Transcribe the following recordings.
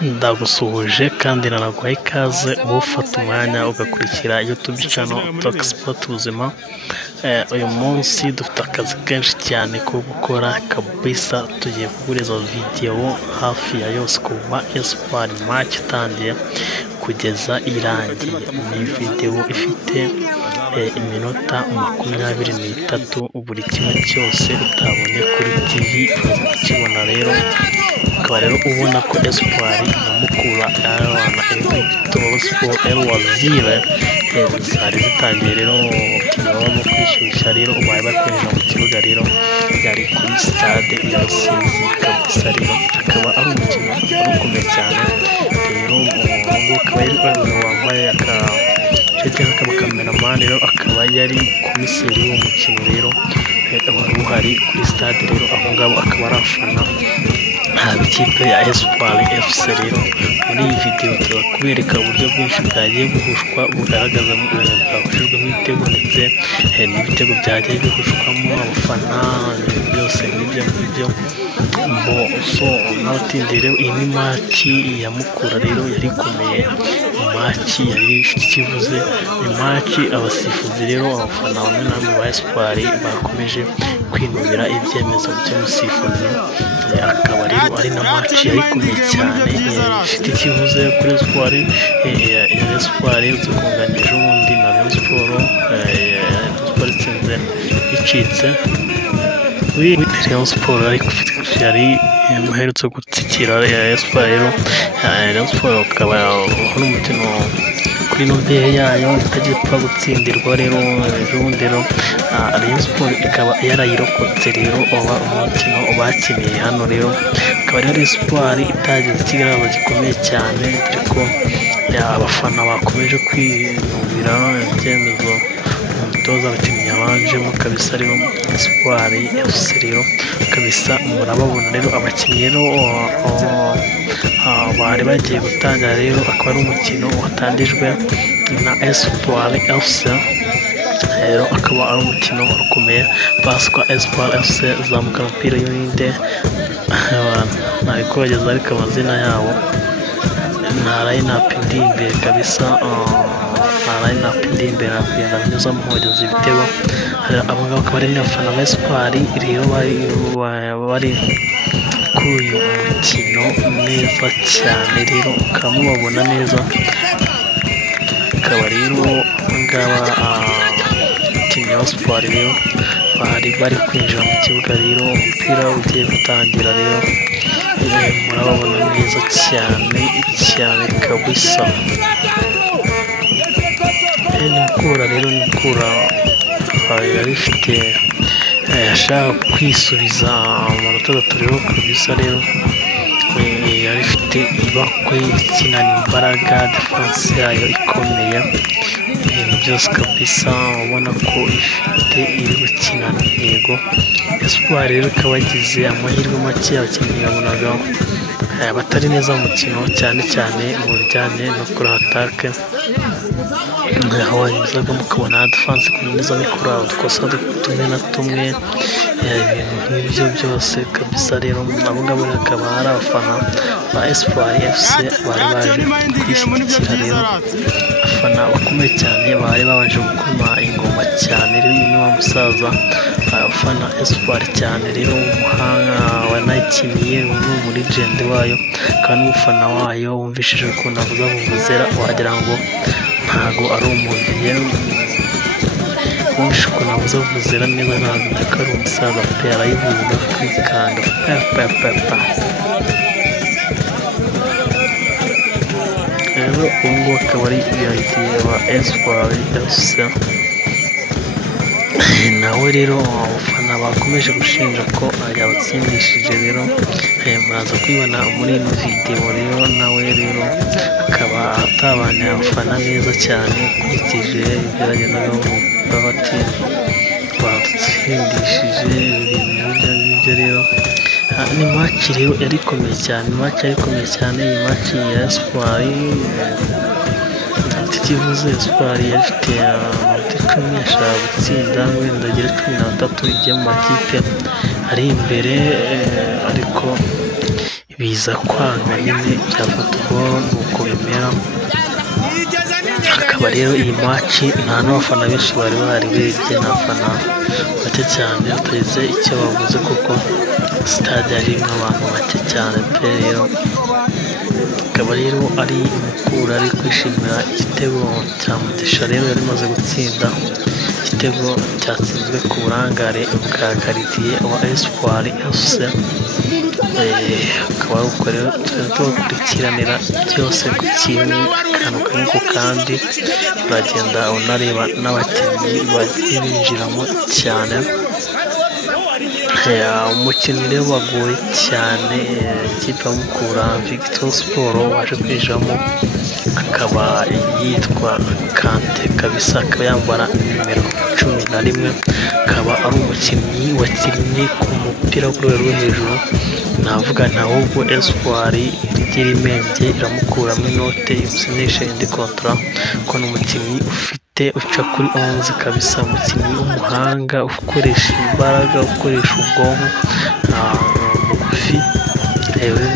Ndagusuhuje kandi nanaguhaye ikaze wowe ufata umwanya ugakurikira YouTube channel Talksport Ubuzima. Uyu munsi dufite akazi kenshi cyane ko gukora kabisa. Tugiye kuguriza video hafi ya yose kuva Espoir match itangiye kugeza irangiye. Ni video ifite iminota 23 buri kimwe cyose utabonye kuri TV ukibona. Rero ukaba rero ubona ko Espoir na Mukura abana Sport Wazire zari zitangiye. Rero umukino wo kwishyushya rero ubaye bakwinjira mu kibuga. Rero yari kuri stade ya Rusizi kabisa. Rero akaba ari umukino ukomeye cyane. Rero ngo akaba yari wambaye cameraman, rero akaba yari komiseri w'umukino. Rero wari uhari kuri stade. Rero aho ngabo akaba ari afana ikipe ya Espoir FC. Rero muri iyi video turakubereka uburyo bwinshi bwagiye buhushwa bugaragaza mu bwahushijwe n'ibitego ndetse n'ibitego byagiye bihushwamo abafana byose n'ibyo so n'abatindi. Rero iyi ni match ya Mukura rero yari ikomeye, match yari ifite ikivuze, ni match abasifuzi rero abafana bamwe na bamwe ba Espoir bakomeje kwinubira ibyemezo by'umusifuzi. Akaba rero ari na match yari ikomeye cyane ifite ikivuze kuri Espoir. Espoir zikunganyije ubundi na Rayon Sport itsinze icitse. Rayon Sport ariko yari muherutse gutsikira Espoir. Rero Rayon Sport akaba n'umukino kuri nobel yayo itagiye gupfa gutsindirwa. Rero ejobundi rero Rayon Sport ikaba yarayirokotse. Rero umukino bakiniye hano rero akaba ari Espoir itagize ikigaragaza gikomeye cyane, ariko abafana bakomeje kwinubira ibyemezo umutoza abakinnyi yabanjemo kabisa. Rero Espoir FC rero kabisa murababona. Rero abakinnyi rero bari bagiye gutangira. Rero akaba ari umukino watangijwe na Espoir FC. Rero akaba ari umukino ukomeye. Paswa Espoir FC zamuka umupira y'inde ntabwo bageze, ariko amazina yabo na line-up ndi imbere kabisa. Line-up ndi imbere nakugenda nyuza muhogeza ibitego. Abo ngabo akaba ari n'abafana ba Espoir. Rero bari kuri uyu mukino neza cyane. Rero ukaba mubabona neza. Akaba rero ngaba abakinnyi ba Espoir rero bari kwinjira mu kibuga. Rero umupira ugiye gutangira. Rero murababona neza cyane cyane kabisa. Mukura rero Mukura yari ifite yashaka kwisubiza amanota 3 rero kabisa. Rero yari ifite ibakwe ikinana imbaraga, defense yayo ikomeye, ibintu byose kabisa ubona ko ifite iri gukinana. Yego Espoir rero ikaba yagize amahirwe make. Abakinnyi babonaga batari neza mu mukino, cyane cyane mu bijyanye no kuri attaque, aho wanyuzaga mukabona defense neza mikora udukosa tumwe na tumwe, ibintu nk'ibyo byose kabisa. Rero abo ngabo akaba ari abafana ba Espoir FC bari baje kwishyigikira. Rero abafana bakomeye cyane bari babanje gukoma ingoma cyane. Rero uyu ni wa musaza abafana Espoir cyane. Rero umuhanga wanayikiniye muri legend wayo kandi umufana wayo wumvishije ko navuza vuvuzera wagira ngo ntago ari umuntu. Rero wumvishe ko navuza vuvuzera neza ntabwo ko ari umusaza pe, arayivuga kwikanga pa. Rero ubu akaba ari yagiye wa Espoir FC nawe. Rero abafana bakomeje gushinja ko yabatsindishije. Rero muraza kwibona muri ino video. Rero nawe rero akaba atabanye abafana neza cyane ukurikije ibyagendaga bavuga bati badutsindishije ibintu nk'ibyo. Rero ni match rero yari ikomeye cyane, iyi match ya Espoir ikivuze. Espoir yari ifite amanota 10 yashaka gutsinda wenda agera 13 igiye mu makipe ari imbere, ariko biza kwanga nyine byafata ubwoba nuko bimera. Akaba rero iyi match nta n'abafana benshi bari bahari, urebye ni abafana bake cyane batagize icyo bavuze kuko stade yari irimo abantu bake cyane pe. Rero akaba rero ari Mukura ari kwishimira igitego cya Mugisha rero yari imaze gutsinda, igitego cyatsinzwe ku burangare bwa garidiye wa Espoir FC. Akaba ari uko rero tugakurikiranira byose ku kintu akantu kamwe ku kandi, uragenda unareba n'abakinnyi bagiye binjiramo cyane. Umukino rero wagoye cyane ikipe ya Mukura Victor Sport waje kwinjiramo, akaba yitwa Kante kabisa, akaba yambara nimero 11, akaba ari umukinnyi wakinnye ku mupira ku rwego rwo hejuru. Navuga nta ahubwo Espoir igira imenge iramukuramo inote imusinyisha indi kontra, ko ni umukinnyi ufite uca kuri 11 kabisa, umukinnyi w'umuhanga ukoresha imbaraga ukoresha ubwonko, mugufi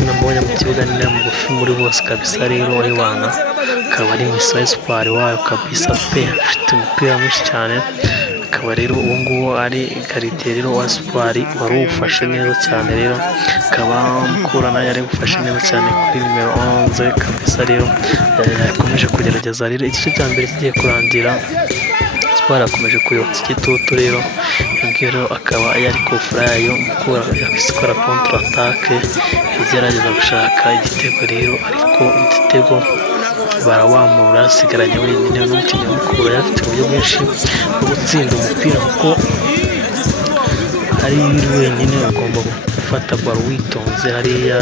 namubonye mu kibuga ni mugufi muri bose kabisa. Rero wayibana akaba ari Misa Espoir wayo kabisa pe, afite umupira mwinshi cyane. Akaba rero uwo nguwo ari garidiye rero wa Espoir wari ufashe neza cyane. Rero akaba Mukura nayo yari gufashe neza cyane kuri nimero 11 kabisa. Rero yakomeje kugerageza, rero igice cya mbere kigiye kurangira Espoir akomeje kuyotsa igitutu. Rero rero akaba yari kufura yayo Mukura yakora contre attaque igerageza gushaka igitego rero, ariko igitego barawamura asigaranye wenyine n'umukinnyi Mukura yafite uburyo bwinshi bwo gutsinda umupira, kuko ari wenyine agomba gufata baro witonze. Hariya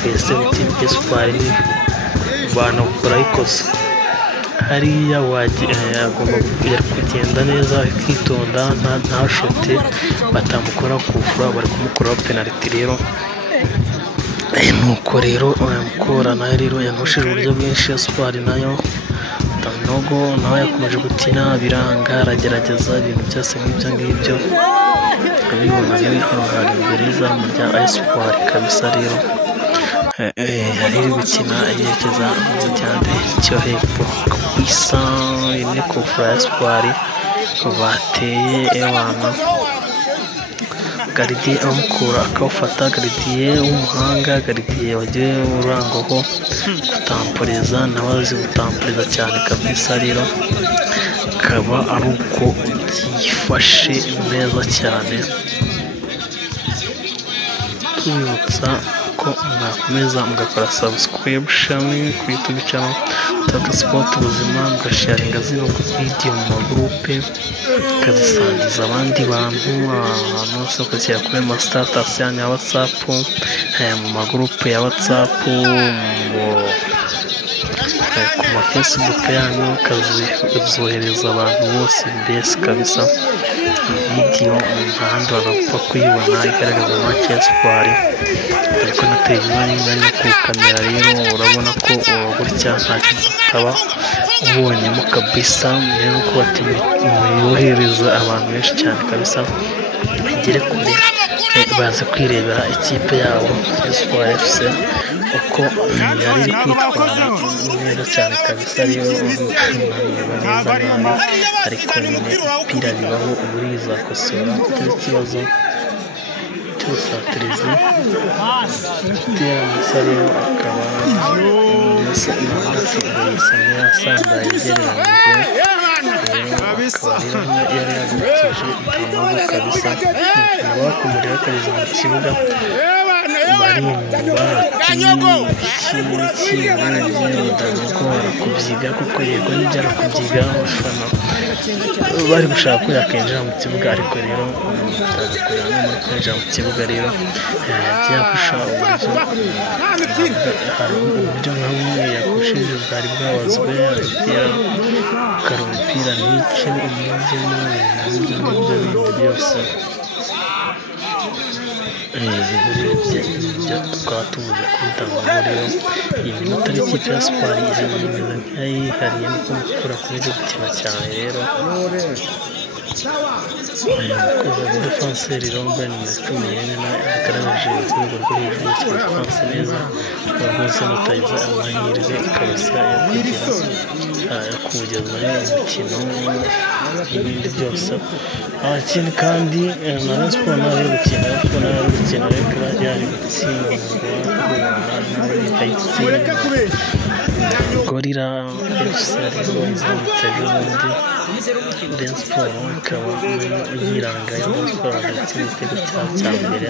pese ikipe Espoir ni bana gukora ikosa, hariya agomba kugenda neza akitonda ntashote batamukora kufura, bari kumukuraho penalty. Rero nuko rero Mukura nayo rero yanushije uburyo bwinshi. Espoir nayo Tanogo nawe yakomeje gukina biranga, aragerageza ibintu byose nk'ibyo ngibyo abibona rero hano hari imbere y'izamu rya Espoir kabisa. Rero yari iri gukina yerekeza mu gihande cyo hepfo kabisa, ni kufura Espoir bateye abana garidiye Mukura akawufata, garidiye w'umuhanga, garidiye wagiye urangaho gutamporeza, nawe azi gutamporeza cyane kabisa. Rero akaba ari uko byifashe neza cyane. Tubibutsa ko mwakomeza mugakora subscription ku YouTube channel Taka Sport Ubuzima, mugasharinga zino video mu magroupe, mukazisangiza abandi bantu ahantu hose, ukashyira kuri ama status yanyu ya WhatsApp, mu magroupe ya WhatsApp, ku ma Facebook yanyu, ukazohereza abantu bose mbese kabisa. Video umuhanda bagapfa kuyibona igaragaza match ya Espoir, ariko nateye imyanya no ku kamera. Rero urabona ko gutya nta kintu utaba ubonyemo kabisa. Rero ko yohereza abantu benshi cyane kabisa, igere kure baze kwirebera ikipe yabo Espoir FC uko yari iri kwitwara neza cyane kabisa. Rero neza nabi, ariko nyine umupira bibaho uburiza kosora ikibazo cy'ubusatrizi gutera umusaruro, akaba ndetse yasandaye igereranyije. Akaba rero yari yagurukije Tanogo kabisa, bakumurira akageza mu kibuga barimba kubyiga, kuko yego nibyo arakubyiga abafana bari gushaka ko yakinjira mu kibuga, ariko rero atazakorera no kwinjira mu kibuga. Rero yagiye afasha uburyo, hari uburyo nka bumwe yakoresheje bwari bwabazwe, agera ukara umupira n'icyo umwinjemo ibyo bindi byose. Tukaba tuvuze kuri Tanogo. Rero iyi minota y'ikipe ya Espoir imeze nk'ayihariye, nuko Mukura akomeje gukina cyane. Rero Defanseri Robben Mitumieni agaragaje urwego rwo hejuru defanse neza rwose nutayiza amahirwe kabisa yo kugeza umukino n'ibindi byose ikindi kandi na Rayon Sports nawe ari gukina ariko yari gutsindwa Gorilla FC izamutse ejobundi Rayon Sports ikaba yirangaye Rayon Sports ndetse igitego cya mbere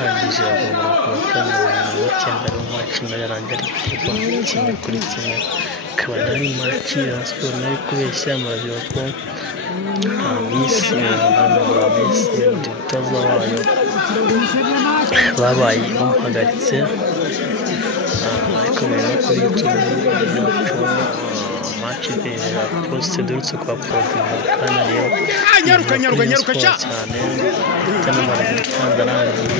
arangije agomba kubatangira mu cyenda match nayo yarangira igitego kimwe kuri kimwe ikaba ari match Rayon Sports nayo kubeshya amabyo ko Miss umutoza wayo babaye bamuhagaritse ariko rero kuri YouTube match ya post durutse kwa Province kana rero nyaruka cyane cyane barangiye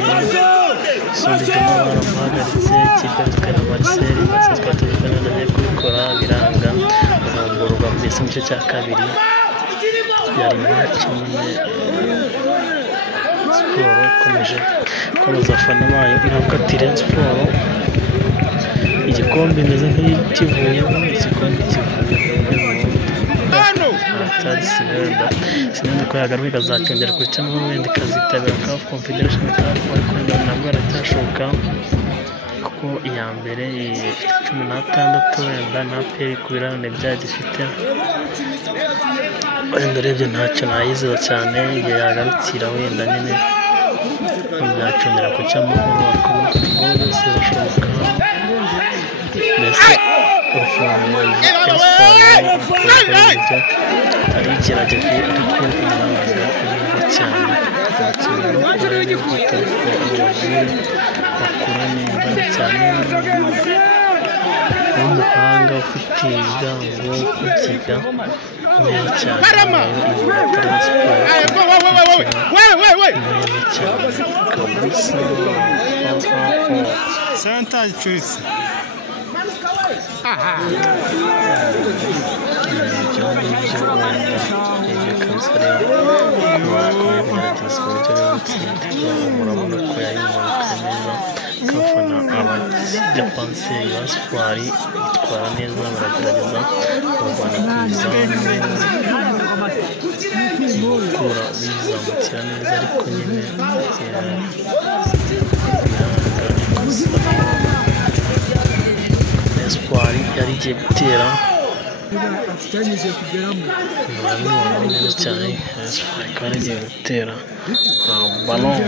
Sudi Juma bamuhagaritse ikipe tukana Marcel basatwa tuzana nayo kubikora biranga umugorwa mbese mu gice cya kabiri yari match Sport ikomeje koza afana bayo ntabwo ati Rayon Sports igikombe imeze nk'ikivuyemo igikombe sinzi ko yagaruka azacongera kuricamo wenda ikazitabira CAF Confederation Cup ariko ntabwo aracyashoboka kuko iya mbere ifite 16 wenda na APR ku birane byagifite wenda urebye ntacyo nayizera cyane igihe yagarukira wenda nyine byacongera kuricamo ariko bose birashoboka mbese ari ikirageze ariko umwanya uri cyane bakura neza cyane umuhanga ufite ibigango kubyiga neza cyane kabisa Santa Church murabona ko yayimuka neza kafana abadefanseri ba Safari itwara neza baragerageza kurwana ku izamu gukura bizamukira neza ariko nyine Espoir yari igiye gutera neza cyane Espoir ikaba igiye gutera ballon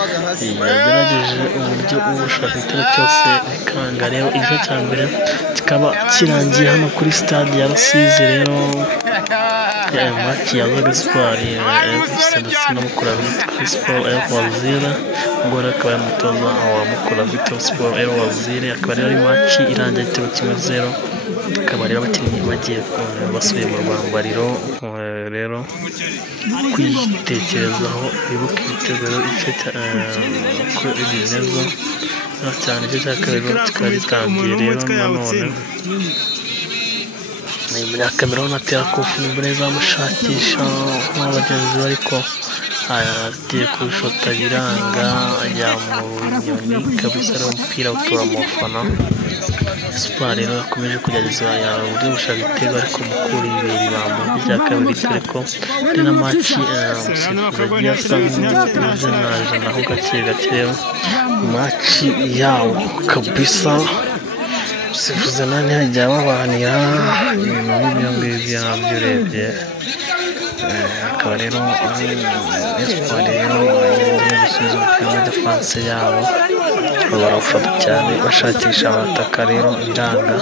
yagerageje uburyo ubushaka igitego cyose bikanga rero igice cya mbere kikaba kirangiye hano kuri stade ya Rusizi rero match yazaga Espoir ndetse na Mukura Victory Sport Wazir ngo akaba yamutoza wa Mukura Victory Sport Wazir akaba ari match irangiye igitego 1-0 akaba rero abakinnyi bagiye basubiye mu rwambariro rero kwitekerezaho bibuka ibitego igice ko ibineza cyane igice cya kabiri kikaba gitangiye rero nanone muri Cameroon atera kofi imbere zamushakisha nk'abagenzi ariko agiye kubishota biranga ajya mu nyoni kabisa ari umupira utura mu bafana Espoir rero yakomeje kugerageza uburyo bushaka ibitego ariko mukura ibiri bambuka ibya kabiri dore ko ari na match yagiye asa n'ujenaje naho gake rero match yawo kabisa sifuza nani hajya babanira ibintu ngibyo nabyo urebye akaba rero Espoir rero yagiye gusubiza umupira muri defense yabo barafata cyane bashakisha abataka rero biranga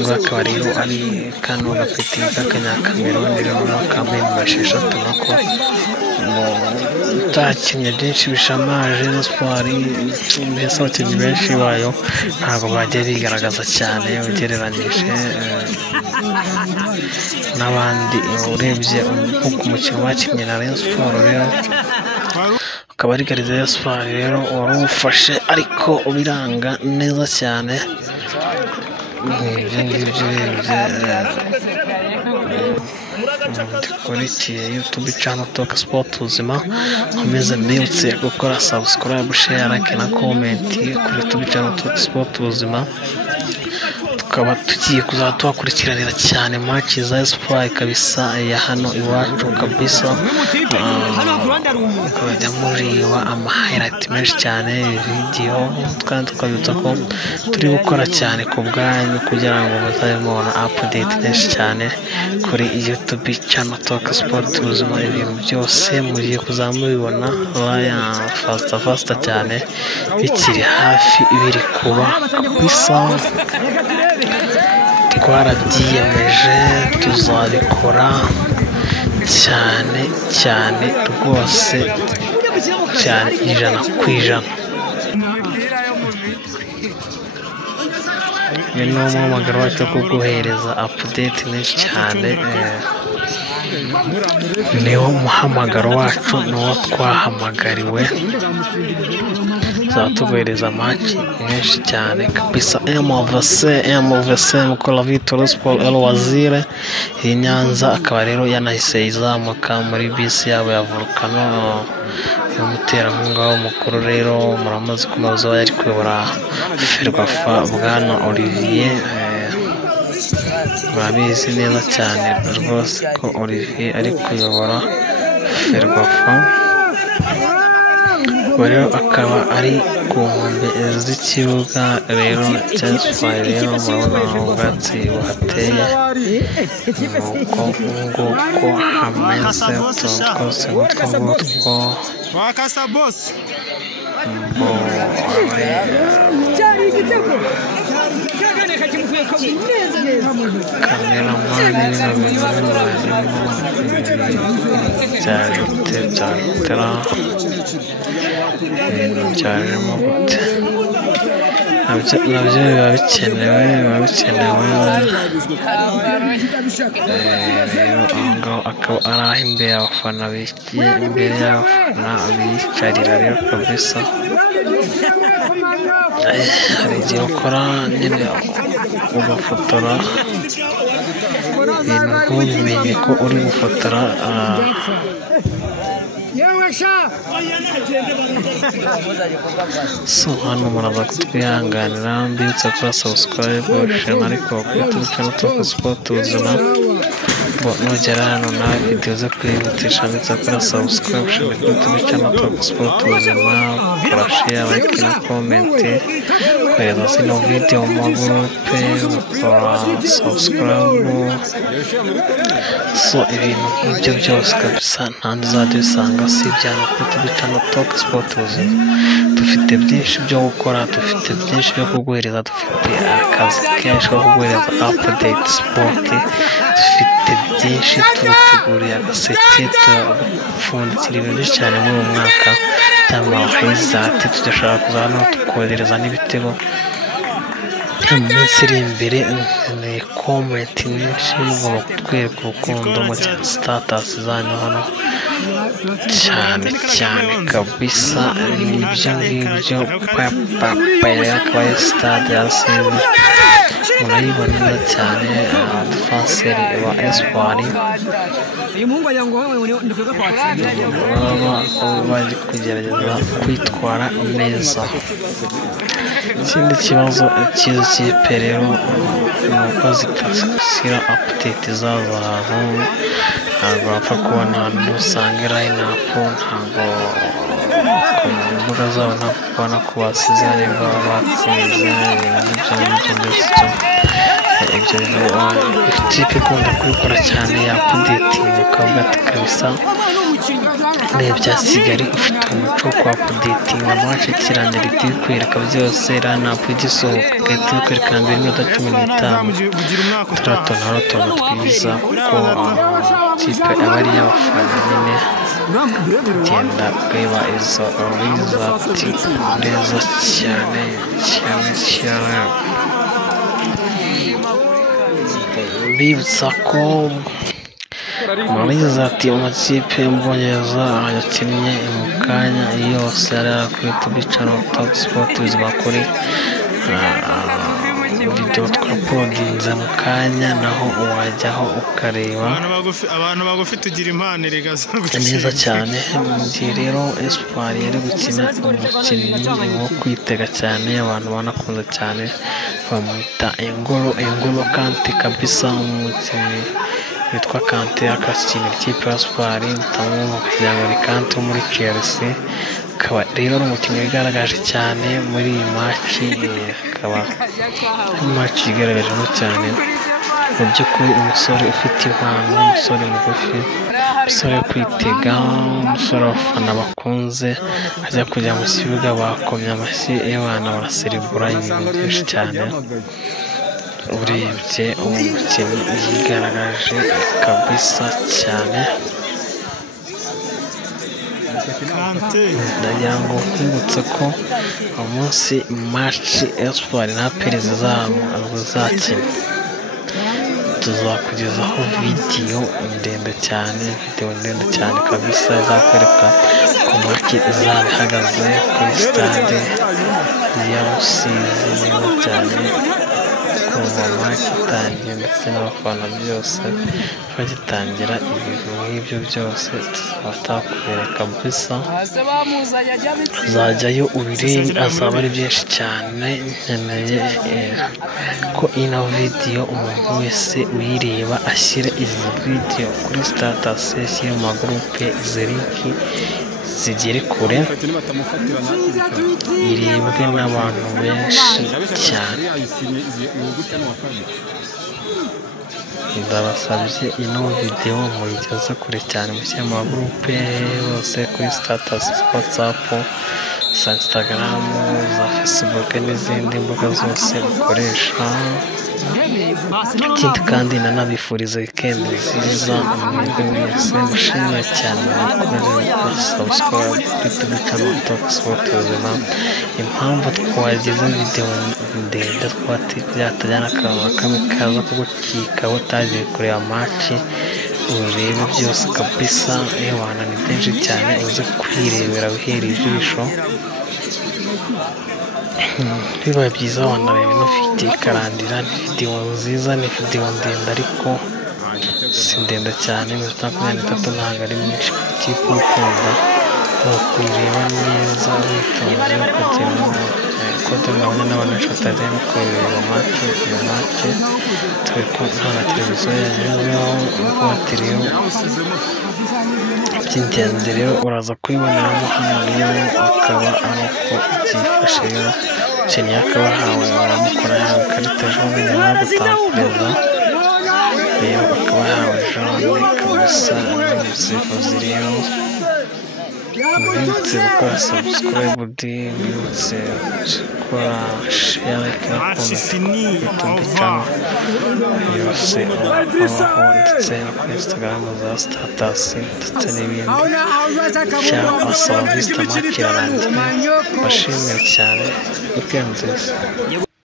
ngo akaba rero ari kano gapeti k'akanyakamero rero kamwe mu basheshatu nako itakinnye byinshi bishamaje. Espoir mbese abakinnyi benshi bayo ntabwo bagiye bigaragaza cyane ugereranyije n'abandi. Urebye nk'uko umukino bakinnye na Rayon Sports rero akaba ari Rayon Sports rero wari ufashe ariko ubiranga neza cyane. Ibyo ngibyo urebye dukurikiye YouTube channel Talk Sport Ubuzima, nkomeze mbibutse gukora subscribe, share, like na comment kuri YouTube channel Talk Sport Ubuzima. Tukaba tugiye kuzatubakurikiranira cyane match za Espoir kabisa ya hano iwacu kabisa. Tukajya muriba ama highlight menshi cyane video, kandi tukabitsa ko turi gukora cyane ku bwanyu kugira ngo muzabibona update menshi cyane kuri YouTube channel Talk Sport Ubuzima. Ibintu byose mugiye kuzamubibona fast cyane bikiri hafi biri kuba kabisa. Twarabyiyemeje tuzabikora cyane cyane rwose, cyane 100%. Ni umuhamagaro wacu wo kuguhereza update nyinshi cyane. Niwo muhamagaro wacu, niwo twahamagariwe, zatuguhereza match menshi cyane kabisa. MVC mukora Vitor Sport El Wazire i Nyanza, akaba rero yanahise izamuka muri bisi yabo ya Volcano y'umuterankunga w'umukuru. Rero muramaze kumubaza yari kuyobora Ferwafa Bwana Olivier. Murabizi neza cyane rwose ko Olivier ari kuyobora Ferwafa. Rero akaba ari ku nkombe z'ikibuga rero cya Espoir. Rero murabona ubwatsi buhateye nuko nguko hameze, twose ngutwo wakasa boss kameramani byarimo gute nabyo biba bikenewe. Rero aho ngaho akaba ari aho imbere y'abafana biyicarira rero kabisa. Hari igihe ukora nyine ugafotora ibintu ntubimenye ko uri gufotora. So hano muraza kutwihanganira, mbibutsa kuri subscribe, share ariko kuri YouTube channel Talk Sport Ubuzima. Nugera hano nawe video zo kwihutisha, mbibutsa kuri subscribe, share kuri YouTube channel Talk Sport Ubuzima, kora share, like na comment, kohereza zino video mu magroupe, kora subscribe. So ibintu nk'ibyo byose kabisa ntandi uzajya ubisanga usibye hano kuri YouTube channel Talk Sport Ubuzima. Dufite byinshi byo gukora, dufite byinshi byo kuguhereza, dufite akazi kenshi ko kuguhereza update sport, dufite byinshi tubateguriye agaseke, tugapfundikira ibintu byinshi cyane muri uyu mwaka by'amahizati. tudashaka kuza hano tukohereza n'ibitego mu minsi iri imbere. Ni comment nyinshi mugomba kutwereka urukundo mu status zanyu hano cyane kabisa. Nibyo ngibyo akaba ari stade yasize, murayibona neza cyane. Defenseri wa Espoir bari kugerageza kwitwara neza. Ikindi kibazo cy'izo kipe rero ni uko zitashyira update zazo ahantu. Ntabwo wapfa kubona ahantu usanga line up, ntabwo ku mbuga zabo ntabwo kubona ko basize niba batsinze ibyo byose. Ibyo rero ikipe ikunda kubikora cyane ya update mukavuga ati kabisa bya Kigali ufite umuco wo kwa updatinga match ikirangira iti kwereka byose line up igisohoka igahita ikwereka mbere y'inota 15. Turatonda twiza ko kipe aba ari y'abafana nyine genda reba izo rizati neza cyane cyane cyane. Mbibutsa ko Marizati amakipe y'Ubwongereza yakinnye mu kanya yose yari kuri YouTube channel Talk Sport bizima kuri video twapodinze mu kanya, naho wajyaho ukareba abantu bagufi tugira impano neza cyane. Mu gihe rero Espoir yari gukina umukinnyi wo kwitega cyane, abantu banakunze cyane bamwita Engolo Kante kabisa, umukinnyi witwa Kante akakinira ikipe ya Espoir mutamu kugira ngo Kante wo muri Chelsea, akaba rero ari umukinnyi wigaragaje cyane muri iyi match, akaba match igaragajemo cyane mu by'ukuri umusore ufite impano, umusore mugufi, umusore kwitega, umusore abafana bakunze, ajya kujya mu kibuga bakomye amashyi y'abana baraserebura ibintu byinshi cyane. Urebye uwo mukinnyi yigaragaje kabisa cyane. Ndagira ngo nkwibutse ko umunsi match Espoir na APR zizakina, tuzakugezaho video ndende cyane kabisa, izakwereka ko match izaba ihagaze kuri stade ya Rusizi neza cyane, kuva match itangiye ndetse n'abafana byose bagitangira. Ibintu nk'ibyo byose tuzabatakubereka kabisa, uzajyayo ubirebe, azaba ari byinshi cyane. Nkeneye ko ino video umuntu wese uyireba ashyire izi video kuri status, ashyire mu magroupe, izi link zigere kure, irebwe n'abantu benshi cyane. Ndabasabye ino video muyigeze kure cyane, mushyire mu magroupe bose, kuri status, WhatsApp, za Instagram, za Facebook n'izindi mbuga zose ukoresha. Ikindi kandi nanabifuriza weekend nziza mwebwe mwese, mushimire cyane mwakomeje gukora subscribe kuri YouTube channel Talk Sport ubuzima. Impamvu twagize video ndende twatajyana akantu kamwe kaza kugukika utagiye kureba match, urebe byose kabisa. Ewana ni byinshi cyane uze kwirebera wihereye ijisho, bibaye byiza wanareba ino video ikarandira. Ni video nziza, ni video ndende ariko si ndende cyane, 23 ntabwo ari myinshi ku kipe ukunda, ukuyireba neza witonze ukagira ko tunabona n'abantu benshi batajyanye kureba match. Iyo match turi ko nta na televiziyo yagezeho, uko watiriyo by'ingenzi rero uraza kuyiboneramo hano. Rero akaba ari uko byifashe, rero umukinnyi akaba ahawe abamukora yahawe ikarita jaune nyuma yo gutampereza, rero akaba ahawe jaune kabisa n'umusifuzi. Rero mbibutse gukora subscribe, mbibutse gukora share, like na comment YouTube channel yose abaho, ndetse no kuri Instagram za status ndetse n'ibindi. Cyangwa asaba vista match irarangiye. Bashimire cyane, weekend nziza.